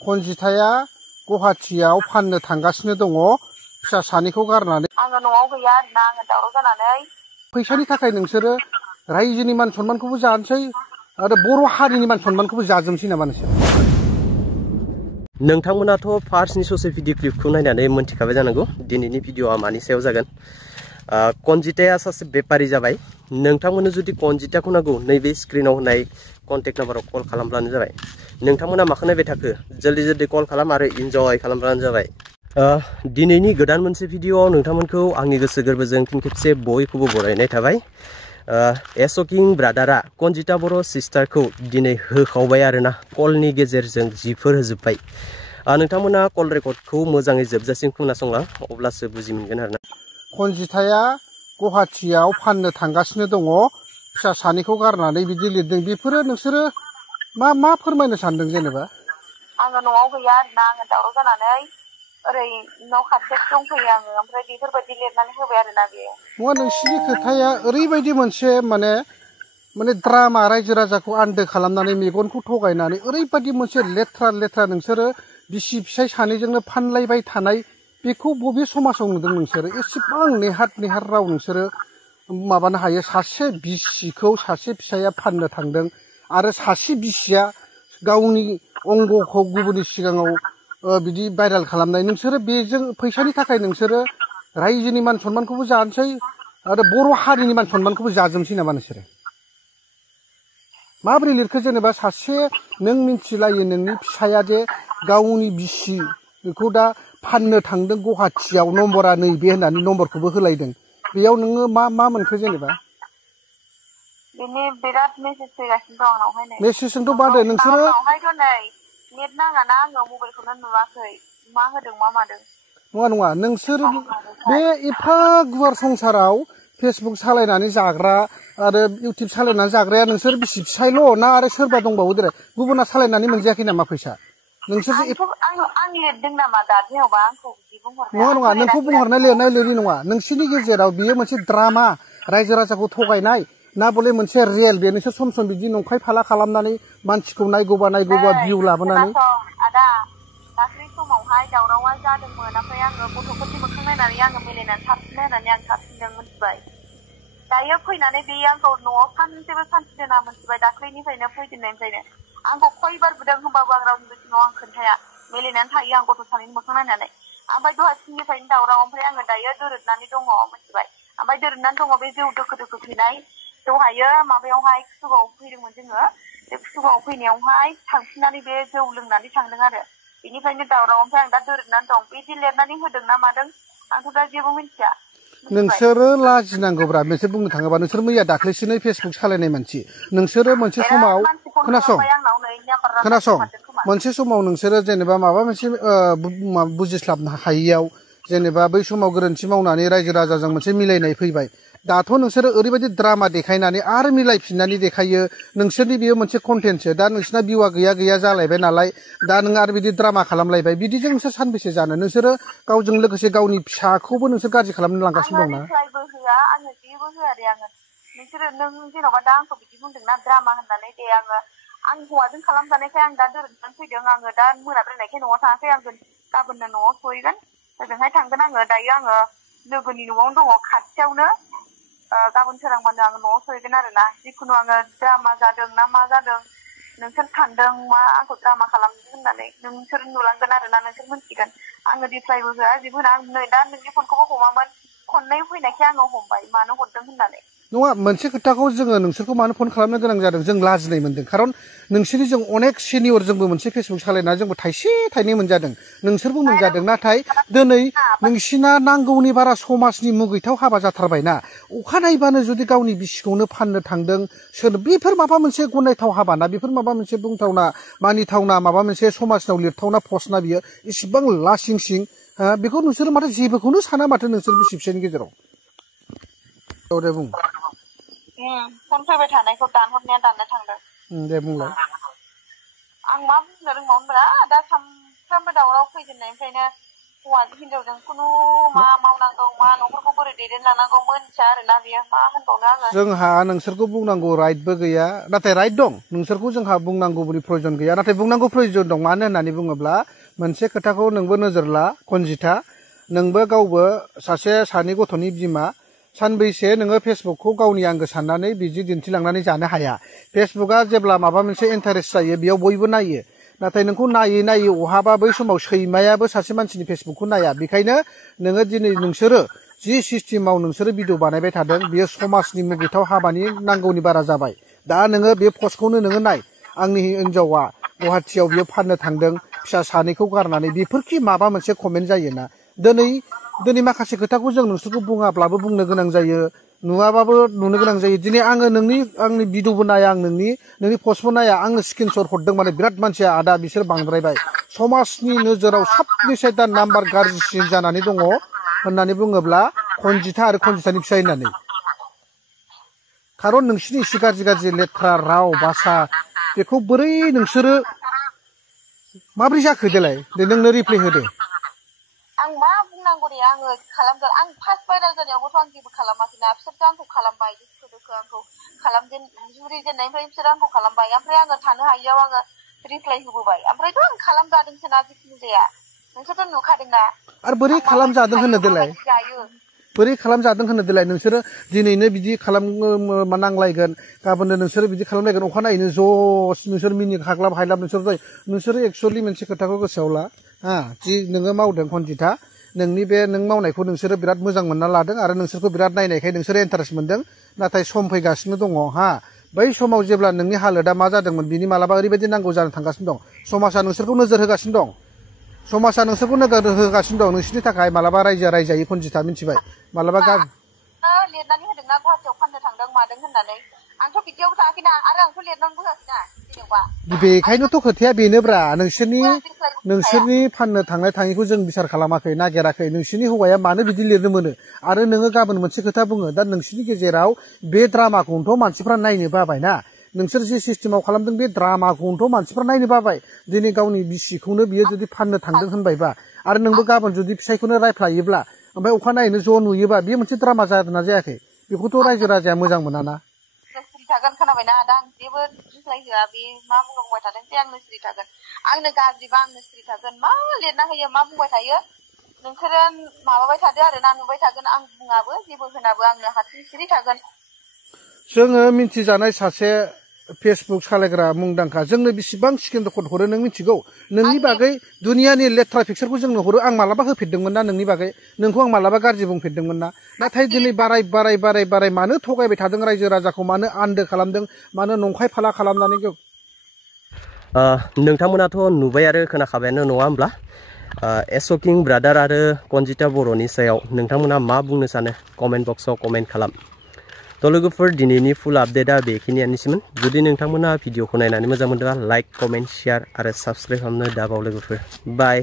खनजिथाया गुवाहाटीयाव फाननो थांगासिनो दङ फिसा सानैखौ गारनानै। आङो न'आव गैया आरोना आङो दावराव जानानै। फैसानि थाखाय नोंसोरो रायजोनि मान सनमानखौबो जानोसै आरो बर' हारिनि मान सनमानखौबो जाजोबसै नामा नोंसोर? नोंथांमोनाथ' फार्स्टनि ससे भिडिअ क्लिपखौ नायनानै मोनथिखाबाय जानांगौ दिनैनि भिडिअआ मानि सायाव जागोन। कनजिताया सासे बेपारि जाबाय। नोंथांमोननो जुदि कनजिताखौ नांगौ नैबे स्क्रिनाव होनाय कन्टेक्ट नाम्बाराव कल खालामब्लानो जाबाय। नोंथांमोना माखौ नायबाय थाखो जल्दि जल्दि कल खालाम आरो इन्जय खालामब्लानो जाबाय। दिनैनि गोदान मोनसे भिडिअआव नोंथांमोनखौ आंनि गोसो गोरबोजों फिन खेबसे बयखौबो बरायनाय थाबाय। एसकिं ब्रादारा कनजिता बर' सिस्टारखौ दिनै होखावबाय आरोना कलनि गेजेरजों जिफोर होजोब्बाय। नोंथांमोना कल रेकर्डखौ मोजाङै जोबजासिम खोनासंलां अब्लासो बुजि मोनगोन आरोना। कनजिताया गुवाहाटीयाव फाननो थांगासिनो दङ फिसा सानैखौ गारनानै बिदि लिरदों। बेफोरो नोंसोरो मा फोरमायनो सानदों जेनेबा? आङो न'आव गैया आरोना आङो दावराव जानानै ओरै न' खाथियाव दंफैयो आङो ओमफ्राय बेफोरबायदि लिरनानै होबाय आरोना बेयो। नङा नोंसिनि खोथाया ओरैबायदि मोनसे माने द्रामा रायजो राजाखौ आन्दो खालामनानै मेगनखौ थगायनानै ओरैबायदि मोनसे लेथ्रा नोंसोरो बिसि फिसाय सानैजोंनो फानलायबाय थानाय बेखौ बबे समाजाव नुदों नोंसोरो? एसेबां नेहाथ राव नोंसोरो माबानो हायो। सासे बिसिखौ सासे फिसाया फाननो थांदों आरो सासे बिसिया गावनि अंगखौ गुबुननि सिगाङाव बिदि भाइराल खालामनाय। नोंसोरो बेजों फैसानि थाखाय नोंसोरो रायजोनि मान सनमानखौबो जानोसै आरो बर' हारिनि मान सनमानखौबो जाजोबसै नामा नोंसोरो? माबोरै लिरखो जेनेबा सासे नों मिन्थिलायो नोंनि फिसाया जे गावनि बिसि बेखौ दा फाननो थांदों गुवाहाटीयाव नम्बरा नैबे होननानै नम्बरखौबो होलायदों। बेयाव नोङो मा मोनखो जेनेबा? बेनि बिराद मेसेज फैगासिनो दं आंनावहाय नै। मेसेजजोंथ' बादो नोंसोरो आंनावहायथ' नै नेट नाङाना आङो मबाइलखौनो नुवाखै मा होदों मा मादों। नङा नोंसोर बे एफा गुवार संसाराव फेसबुक सालायनानै जाग्रा आरो इउटिउब सालायनानै जाग्राया नोंसोर बिसि फिसायल' ना आरो सोरबा दंबावो देलाय गुबुना सालायनानै मोनजायाखै नामा फैसा? नोंसोर आं लिरदों नामा दा जेनेबा आंखौ बिदि बुंहरनाया? नङा नोंखौ बुंहरनाय लिरनाय लिरि नङा। नोंसिनि गेजेराव बियो मोनसे द्रामा रायजो राजाखौ थगायनाय ना बले मोनसे रियेल बे नोंसोर सम बिदि नंखाय फाला खालामनानै मानसिखौ नायगौबा भिउ लाबोनानै। आदा दाख्लै समावहाय दावरावा जादोंमोन ओमफ्राय आङो गथ'फोरनि मोखां नायनानै आङो मिलायनानै थाफिनो होननानै आं थाफिनदों मोनथिबाय। दायो फैनानै बे आंखौ न'आव सानसेबो सान्थि दोना मोनथिबाय। दाख्लैनिफ्रायनो फैजेननायनिफ्रायनो आंखौ खयबार बुदों होनबाबो आं रावनिबो सिगाङाव आं खोन्थाया। मिलायनानै थायो आं गथ' सानैनि मोखां नायनानै। ओमफ्राय दहाय फुंनिफ्रायनो दावराव ओमफ्राय आङो दायो दोरोदनानै दङ मोनथिबाय। ओमफ्राय दोरोदनानै दङ बे जौ दोखो फैनाय दहायो माबायावहाय कुसुगाव फैदोंमोन जोङो। बे कुसुगाव फैनायावहाय थांफिननानै बे जौ लोंनानै थांदों आरो बेनिफ्रायनो दावराव। ओमफ्राय आं दा दोरोदनानै दं बिदि लिरनानै होदों ना मादों आंथ' दा जेबो मिन्थिया। नोंसोरो लाजिनांगौब्रा। नोंसोर बुंनो थाङोबा नोंसोर मैया दाख्लैसोनो फेसबुक सालायनाय मानसि। नोंसोरो मोनसे समाव खोनासं मोनसे समाव नोंसोरो जेनेबा माबा मोनसे बुजिस्लाबनो हायियाव जेनेबा बै समाव गोरोन्थि मावनानै रायजो राजाजों मोनसे मिलायनाय फैबाय। दाथ' नोंसोरो ओरैबायदि द्रामा देखायनानै आरो मिलायफिननानै देखायो। नोंसोरनि बेयो मोनसे कन्टेन्टसो। दा नोंसिना भिउआ गैया जालायबाय नालाय दा नों आरो बिदि द्रामा खालामलायबाय। बिदिजों नोंसोर सानबेसे जानो? नोंसोरो गावजों लोगोसे गावनि फिसाखौबो नोंसोर गाज्रि खालामनो लांगासिनो दंना? रिप्लाइबो होआ आङो जेबो होआ दे आङो। नों जेन'बा दा आंखौ बिदि बुंदोंना द्रामा होननानै दे आं हौवाजों खालामजानायखाय आं दा दोरोदनानै फैदों। आङो दा मोनाद्रायनायखाय न'आव थाङाखै। आं गाबोननो न'आव सहैगोन। ओजोंहाय थांगोन आङो। दायो आङो लोगोनि न'आवनो दङ खाथियावनो। गाबोन सोरांबानो आङो न'आव सहैगोन आरोना। जिखुनु आङो द्रामा जादों ना मा जादों नोंसोर सानदों मा आंखौ द्रामा खालामदों होननानै नोंसोर नुलांगोन आरोना नोंसोर मोनथिगोन। आङो रिप्लाइबो होआ जेबो होना। आं नै दा नोंनि फनखौबो हमामोन। खननै फैनायखाय आङो हमबाय मानो हरदों होननानै। नङा मोनसे खोथाखौ जोङो नोंसोरखौ मानो फन खालामनो गोनां जादों जों लाजिनाय मोनदों। खारन नोंसोरनि जों अनेक सिनियर जोंबो मोनसे फेसबुक सालायना जोंबो थाइसे थाइनै मोनजादों। नोंसोरबो मोनजादों। नाथाय दिनै नोंसिना नांगौनि बारा समाजनि मुगैथाव हाबा जाथारबायना। अखानायबानो जुदि गावनि बिसिखौनो फाननो थांदों बेफोर माबा मोनसे गनायथाव हाबा ना? बेफोर माबा मोनसे बुंथावना मानिथावना माबा मोनसे समाजनाव लिरथावना पस्टना बियो? इसिबां लासिं सिं बेखौ नोंसोर माथो जेबोखौनो साना माथो नोंसोर बिसि फिसायनि गेजेराव? औ दे बुं। फन फैबाय थानायखौ दानहरनाया दाननो थांदों। दे बुंलाय। आं मा बुंनो रोंबावनोब्रा दा सानफ्रामबो दावराव फैजेननायनिफ्रायनो हौवाजों हिनजावजों खुनु मा मावनांगौ मा न'खरखौ बोरै दैदेनलांनांगौ मोनथिया आरोना बियो मा होनबावनो आङो जोंहा नोंसोरखौ बुंनांगौ राइटबो गैया नाथाय राइट दं नोंसोरखौ जोंहा बुंनांगौनि प्रयोजन गैया नाथाय बुंनांगौ प्रयोजन दं मानो होननानै बुङोब्ला मोनसे खोथाखौ नोंबो नोजोर ला कनजिता नोंबो गावबो सासे सानै गथ'नि बिमा सानबैसे नोङो फेसबुकखौ गावनि आंगो साननानै बिदि दिन्थिलांनानै जानो हाया फेसबुकआ जेब्ला माबा मोनसे इन्टारेस्ट जायो बेयाव बयबो नायो नाथाय नोंखौ नायै नायै अहाबा बै समाव सैमायाबो सासे मानसिनि फेसबुकखौ नाया बेखायनो नोङो दिनै नोंसोरो जि सिस्टेमाव नोंसोरो भिडिअ बानायबाय थादों बेयो समाजनि मुगैथाव हाबानि नांगौनि बारा जाबाय दा नोङो बे पस्टखौनो नोङो नाय आंनि हिनजावा गुवाहाटियाव बियो फाननो थांदों फिसा सानैखौ गारनानै बेफोरखि माबा मोनसे कमेन्ट जायोना दिनै माखासे खोथाखौ जों नोंसोरखौ बुङाब्लाबो बुंनो गोनां जायो नुवाबाबो नुनो गोनां जायो दिनै आङो आंनि भिडिअबो नाया आं नोंनि पस्टबो नाया आङो स्क्रिनशट हरदों माने बिराद मानसिया आदा बिसोर बांद्रायबाय समाजनि नोजोराव सबनिसाय दा नाम्बार गाज्रिसिन जानानै दङ होननानै बुङोब्ला कनजिता आरो कनजितानि फिसाय होननानै खारन नोंसिनि एसे गाज्रि लेथ्रा राव भाषा बेखौ बोरै नोंसोरो माब्रै जाखो देलाय दे नोंनो रिप्लाय होदे आं मा बुंनांगौ दे आङो खालामगोन आं फार्स्ट भाइराल जानायावबोथ' आं जेबो खालामाखैना बिसोरसो आंखौ खालामबाय दोखो आंखौ जुरिजेननायनिफ्राय बिसोर आंखौ खालामबाय ओमफ्राय आङो थानो हायियाव आङो रिप्लाय होबोबाय ओमफ्रायथ' आं खालामजादोंसोना जिखुनु जाया नोंसोरथ' नुखादोंना आरो बोरै खालामजादों होनो देलाय बोरै खालामजादों होनो देलाय नोंसोरो दिनैनो बिदि नांलायगोन गाबोननो नोंसोरो बिदि खालामलायगोन अखानायैनो ज' नोंसोर मिनि हाग्लाब हायलाब नोंसोरो एक्सुवेलि मोनसे खोथाखौ गोसोआव ला जि नोङो मावदों कनजिता नोंनि बे नों मावनायखौ नोंसोरो बिराद मोजां मोनना लादों आरो नोंसोरखौ बिराद नायनायखाय नोंसोरो इन्टारेस्ट मोनदों नाथाय सम फैगासिनो दङ बै समाव जेब्ला नोंनि हालोदा मा जादोंमोन बिनि मालाबा ओरैबायदि नांगौ जानो थांगासिनो दं समाजा नोंसोरखौ नोजोर होगासिनो दं समाजा नोंसोरखौ नोजोर होगासिनो दं नोंसोरनि थाखाय मालाबा रायजायै कनजिता मिथिबाय मालाबा लिरनानै होदोंना गुवाहाटियाव फाननो थांदों मादों होननानै आंथ' बिदियाव थाङाखैना आरो आंथ' लिरनांगौ होआखैना जेनेबा बेखायनोथ' खोथाया बेनोब्रा नोंसोरनि फाननो थांनाय थाङिखौ जों बिसार खालामाखै नागिराखै नोंसोरनि हौवाया मानो बिदि लिरनो मोनो आरो नोङो गाबोन मोनसे खोथा बुङो दा नोंसोरनि गेजेराव बे ड्रामाखौनोथ' मानसिफ्रा नायनो बाबायना नोंसोर जे सिस्टेमाव खालामदों बे ड्रामाखौनोथ' मानसिफ्रा नायनो बाबाय दिनै गावनि बिसिखौनो बियो जुदि फाननो थांदों होनबायबा आरो नोंबो गाबोन जुदि फिसायखौनो रायफ्लायोब्ला ओमफ्राय अखानायैनो ज' नुयोबा बे मोनसे ड्रामा जादोंना जायाखै बेखौथ' रायजो राजाया मोजां मोनाना सिरि थागोन खोनाबायना आदा आं जेबो रिप्लाय होआ बे मा बुंबाय थादों जे आंनो सिरि थागोन आंनो गाज्रिबा आंनो सिरि थागोन मा लिरना होयो मा बुंबाय थायो नोंसोरो माबाबाय थादो आरो ना नुबाय थागोन आं बुङाबो जेबो होनाबो आंनो हारसिं सिरि थागोन जोङो मिथिजानाय सासे फेसबुक सालायग्रा मुंदांखा जोंनो बेसेबां स्क्रिन रेकर्ड हरो नों मिथिगौ नोंनि बागै दुनियानि लेथ्रा पिक्सारखौ जोंनो हरो आं मालाबा होफेरदोंमोन ना नोंनि बागै नोंखौ आं मालाबा गाज्रि बुंफेरदोंमोन ना नाथाय दिनै बाराय मानो थगायबाय थादों रायजो राजाखौ मानो आन्दो खालामदों मानो नंखाय फाला खालामनानै नोंथांमोनाथ' नुबाय आरो खोनाखाबायानो नङा होमब्ला एसकिं ब्रादार आरो कनजिता बर'नि सायाव नोंथांमोना मा बुंनो सानो कमेन्ट बक्सआव कमेन्ट खालाम थ' लोगोफोर दिनैनि फुल आपडेटआ बेखिनियानोसैमोन जुदि नोंथांमोना भिडिअखौ नायनानै मोजां मोनदोंबा लाइक कमेन्ट शेयार आरो साबस्क्राइब खालामनो दाबाव लोगोफोर बाय